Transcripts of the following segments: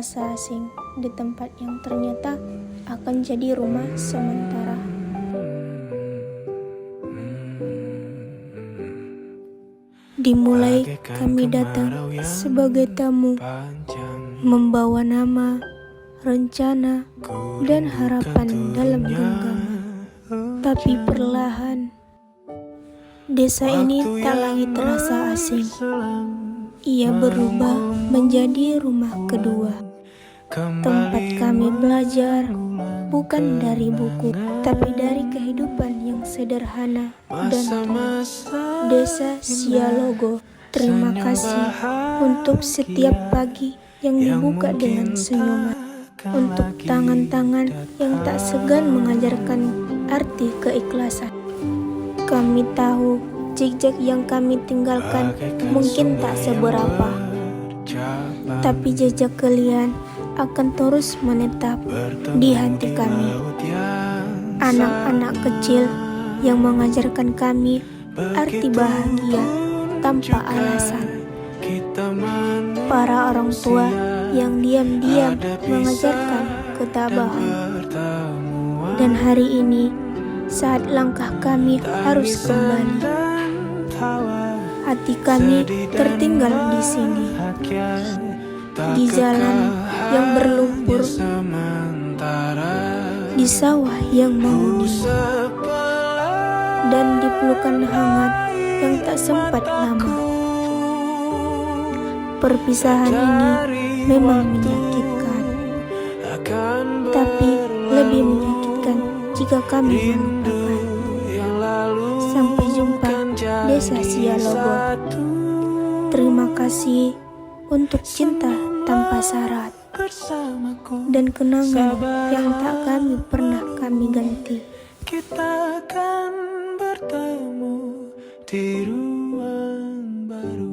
terasa asing di tempat yang ternyata akan jadi rumah sementara. Dimulai kami datang sebagai tamu, membawa nama, rencana, dan harapan dalam genggaman. Tapi perlahan, desa ini tak lagi terasa asing. Ia berubah menjadi rumah kedua, tempat kami belajar, bukan dari buku, tapi dari kehidupan yang sederhana dan tulus. Desa Sialogo, terima kasih untuk setiap pagi yang dibuka dengan senyuman, untuk tangan-tangan yang tak segan mengajarkan arti keikhlasan. Kami tahu jejak yang kami tinggalkan mungkin tak seberapa, tapi jejak kalian akan terus menetap di hati kami. Anak-anak kecil yang mengajarkan kami arti bahagia tanpa alasan. Para orang tua yang diam-diam mengajarkan ketabahan. Dan hari ini, saat langkah kami harus kembali, hati kami tertinggal di sini, di jalan yang berlumpur, di sawah yang menguning, dan di pelukan hangat yang tak sempat lama. Perpisahan ini memang menyakitkan, tapi lebih menyakitkan jika kami melupakan. Sampai jumpa, Desa Sialogo. Terima kasih untuk cinta tanpa syarat dan kenangan yang tak pernah kami ganti. Kita akan bertemu di ruang baru.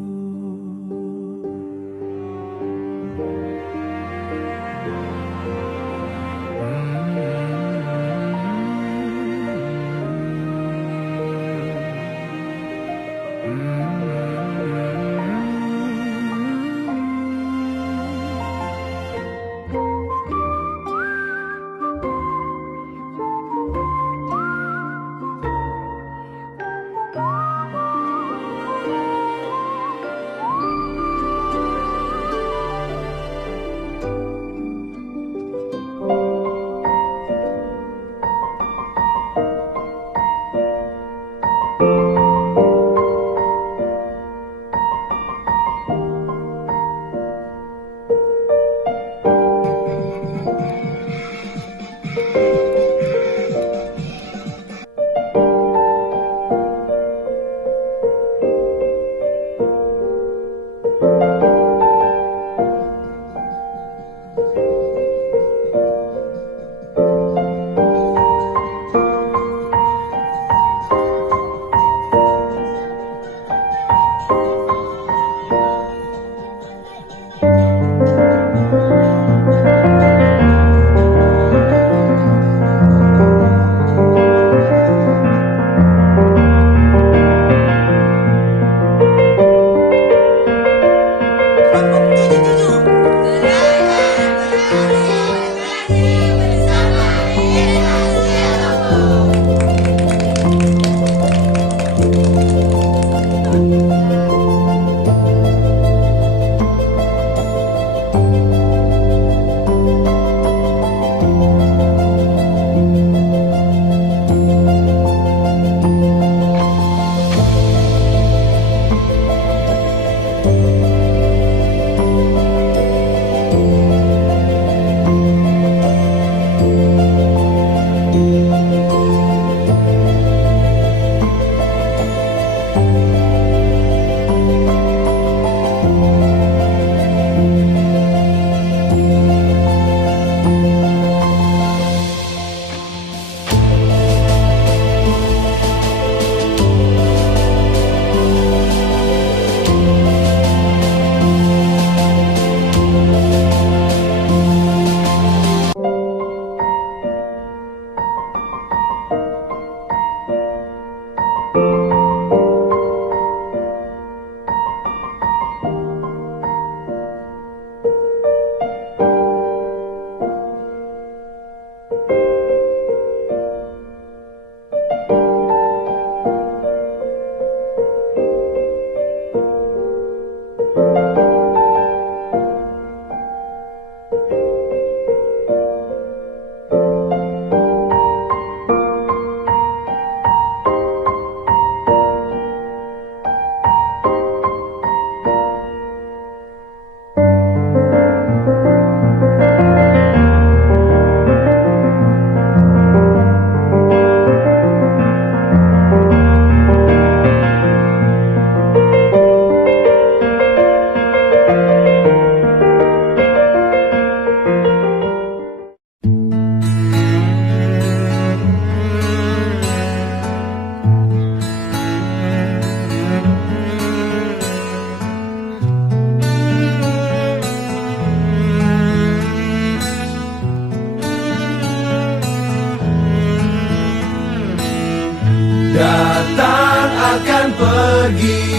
Datang akan pergi,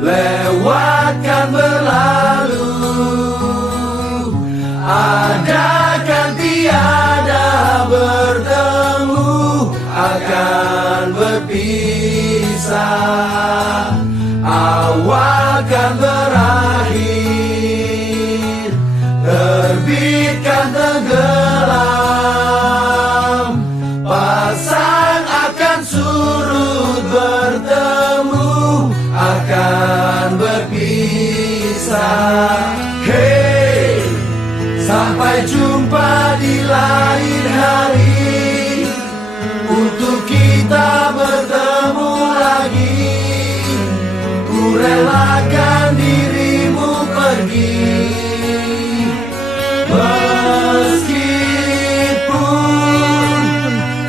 lewatkan berlalu, ada kan tiada bertemu, akan berpisah, awal kan berakhir, terbitkan tenggelam, pasang akan surut bertemu, akan berpisah. Hey, sampai jumpa di lain hari, untuk kita bertemu lagi. Ku relakan dirimu pergi, meskipun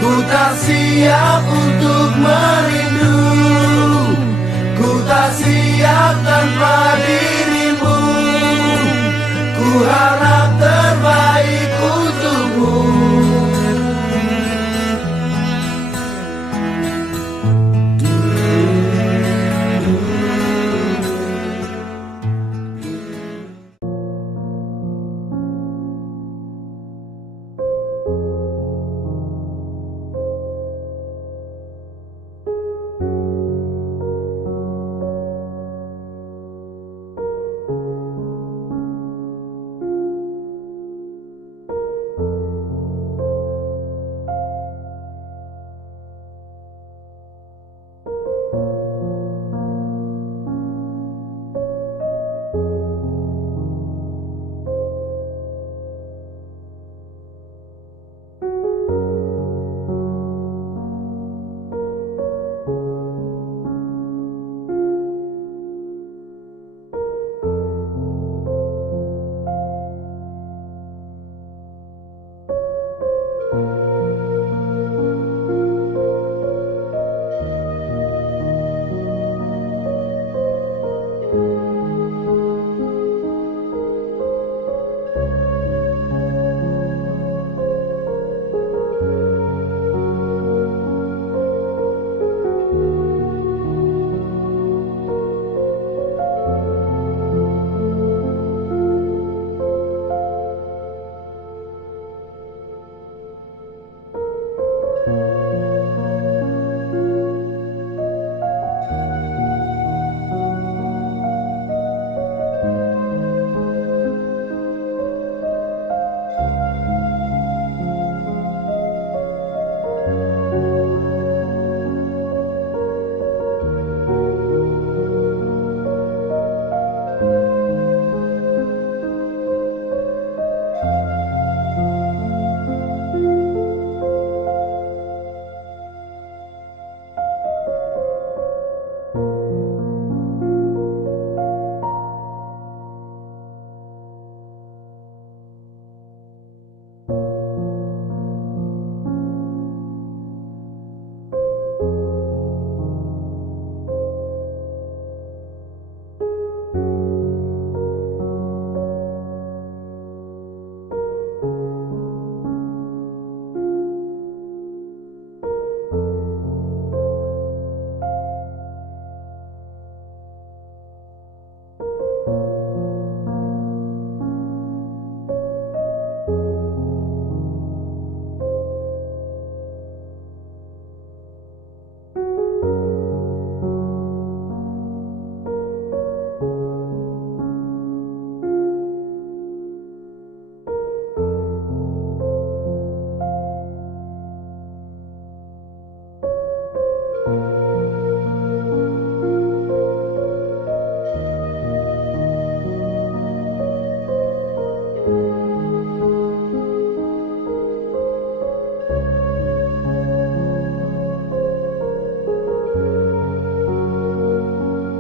ku tak siap untuk merindu, ku tak siap tanpa dirimu, ku harap terbaik untukmu.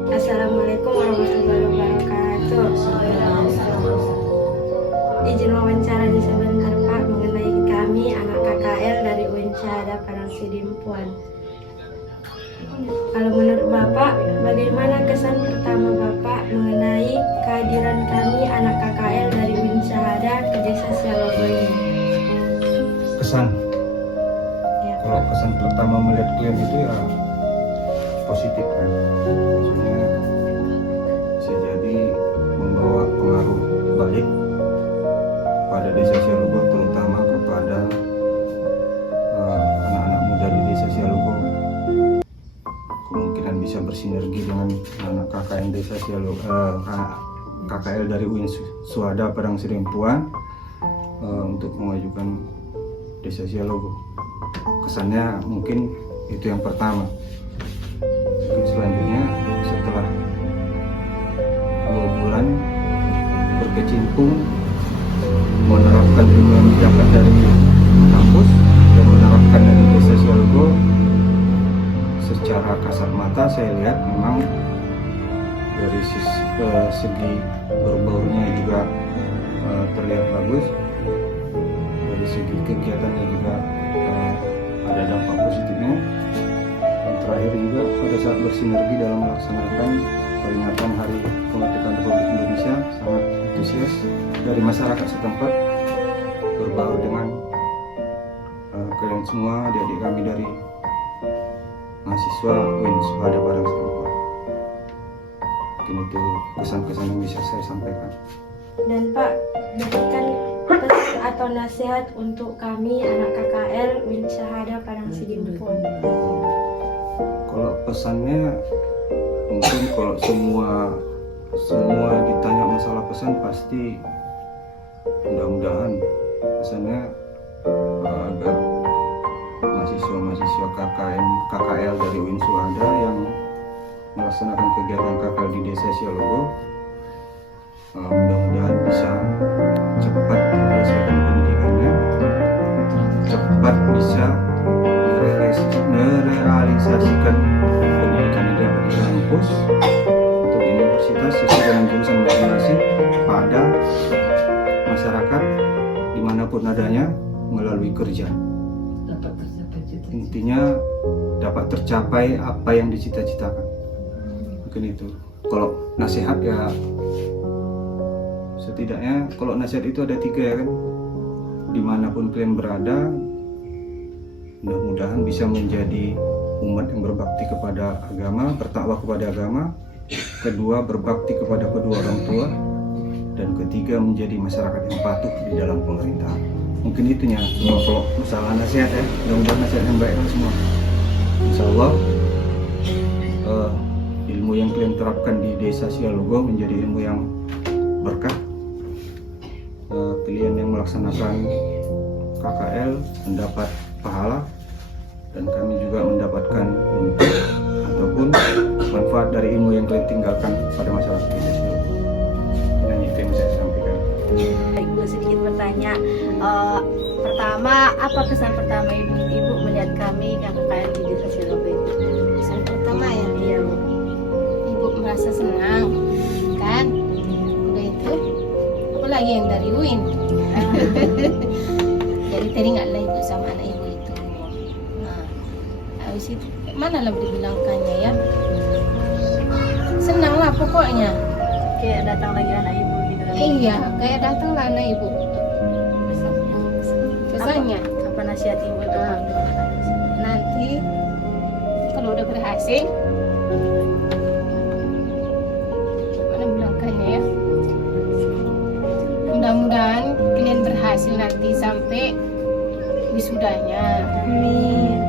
Assalamualaikum warahmatullahi wabarakatuh. Izin wawancara di sebentar Pak mengenai kami anak KKL dari UIN Syahada Parangsidimpuan. Kalau menurut Bapak, bagaimana kesan pertama Bapak mengenai kehadiran kami anak KKL dari UIN Syahada ke Desa Sialogo ini? Kesan Ya. Kalau kesan pertama melihat klien itu ya positif kan, maksudnya bisa jadi membawa pengaruh baik pada desa Sialugo, terutama kepada anak-anak muda di desa Sialugo. Kemungkinan bisa bersinergi dengan anak KKN desa Sialugo, KKL dari UIN Suhada Padang Sidempuan untuk memajukan desa Sialugo. Kesannya mungkin itu yang pertama. Mungkin selanjutnya setelah 2 bulan berkecimpung menerapkan ilmu yang didapat dari kampus dan menerapkan dari desa Sialugo, secara kasat mata saya lihat memang dari segi berbaunya juga terlihat bagus, dari segi kegiatannya juga ada dampak positifnya. Dan terakhir juga pada saat bersinergi dalam melaksanakan peringatan Hari Kemerdekaan Republik Indonesia, sangat antusias dari masyarakat setempat berbaur dengan kalian semua, adik-adik kami dari mahasiswa UIN Suhada Padang Sidempuan. Mungkin itu kesan-kesan yang bisa saya sampaikan. Dan Pak, berikan pesan atau nasihat untuk kami anak KKL UIN Suhada Padang Sidempuan. Kalau pesannya mungkin kalau semua ditanya masalah pesan, pasti mudah-mudahan pesannya agar mahasiswa KKL dari UIN Suhada yang melaksanakan kegiatan KKL di desa Sialugo mudah-mudahan bisa cepat menyelesaikan pendidikannya, cepat bisa merealisasikan pendidikan yang dapat di kampus atau di universitas sesuai dengan jurusan masing-masing pada masyarakat dimanapun adanya melalui kerja. Intinya dapat tercapai apa yang dicita-citakan. Mungkin itu. Kalau nasihat ya setidaknya kalau nasihat itu ada 3 ya kan. Dimanapun kalian berada, mudah-mudahan bisa menjadi umat yang berbakti kepada agama, bertakwa kepada agama. Kedua, berbakti kepada kedua orang tua. Dan ketiga, menjadi masyarakat yang patuh di dalam pemerintahan. Mungkin itunya semua kalau masalah nasihat ya. Mudah-mudahan nasihat yang baik semua. Insya Allah ilmu yang kalian terapkan di desa Sialugo menjadi ilmu yang berkah. Kalian yang melaksanakan KKL mendapat pahala, dan kami juga mendapatkan untung ataupun manfaat dari ilmu yang kalian tinggalkan pada masyarakat desa Sialugo. Dan itu yang saya sampaikan. Ibu sedikit bertanya, pertama apa pesan pertama ibu melihat kami yang KKL di desa Sialugo? Pesan pertama ya, Iya Bu. ibu merasa senang kan, udah itu apalagi yang dari UIN. Jadi teringatlah ibu sama anak ibu itu. Nah, habis itu mana lah dibilangkannya ya, senang lah pokoknya. Kayak datang lagi anak ibu gitu kan? Iya, kayak datang lah anak ibu. Kesannya Apa nasihat ibu untuk Ah. kami? nanti kalau udah berhasil, mana bilangkannya ya, mudah-mudahan kalian berhasil nanti sampai wisudanya, Amin.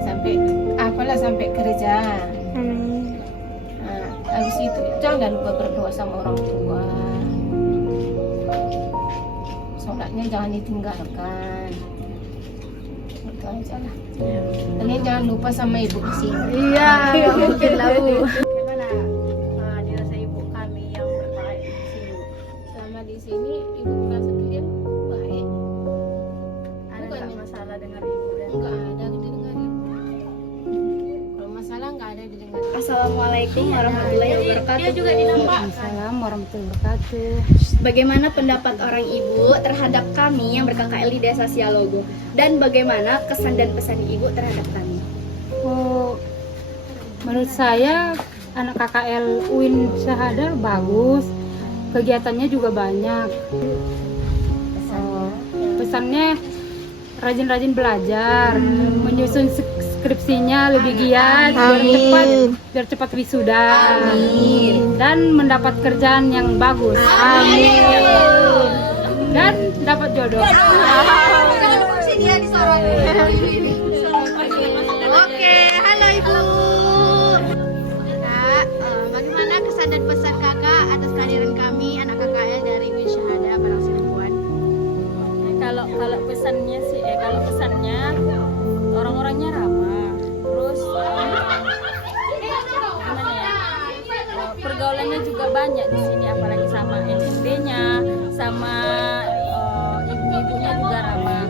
sampai apalah, sampai kerja. Amin. Nah, habis itu jangan lupa berdoa sama orang tua, sholatnya jangan ditinggalkan. Itu aja lah. Kalian jangan lupa sama ibu di sini. Iya, nggak mungkin lah Bu. Gimana dirasa ibu kami yang berKKL di sini Bu? Selama di sini ibu merasa kalian baik. Ada Bukan nggak ya? masalah dengar ibu dan Enggak ada didengarin. Kalau masalah enggak ada didengarin. Assalamualaikum warahmatullahi wabarakatuh. dia juga dinampakkan. Waalaikumsalam warahmatullahi wabarakatuh. Bagaimana pendapat orang ibu terhadap kami yang ber-KKL di desa Sialugo? Dan bagaimana kesan dan pesan ibu terhadap kami? Oh, menurut saya anak KKL UIN Suhada bagus, kegiatannya juga banyak. Pesannya rajin-rajin belajar, menyusun skripsinya lebih giat, biar cepat wisuda, dan mendapat kerjaan yang bagus. Amin. Dan dapat jodoh. Oke, halo Ibu. Kak, bagaimana kesan dan pesan Kakak atas kehadiran kami anak KKL dari Win Syahada Parang Sinubuan? Kalau pesannya orang-orangnya ramah, terus gimana ya, pergaulannya juga banyak di sini, apalagi sama SMB-nya, sama ibu-ibunya juga ramah.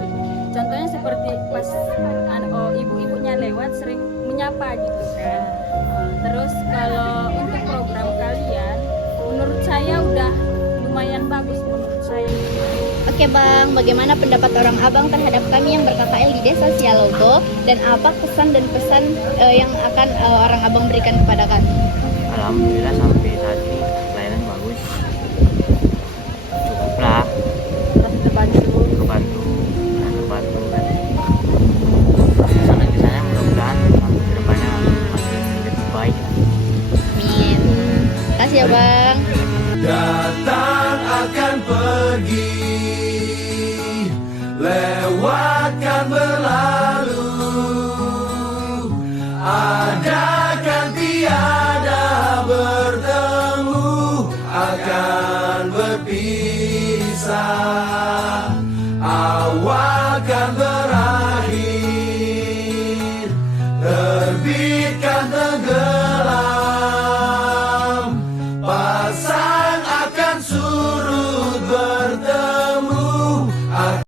Contohnya seperti pas ibu-ibunya lewat sering menyapa gitu kan. Terus kalau untuk program kalian, menurut saya udah lumayan bagus menurut saya. Oke Bang, bagaimana pendapat orang Abang terhadap kami yang ber-KKL di Desa Sialogo, dan apa kesan dan pesan yang akan orang Abang berikan kepada kami? Alhamdulillah sampai saat ini pelayanan bagus, cukuplah, kebantu kan. Sana mudah-mudahan sampai kedepannya makin lebih baik. Amin. Kasih ya Bang. Datang akan pergi, lewatkan berlalu, adakan tiada bertemu, akan berpisah.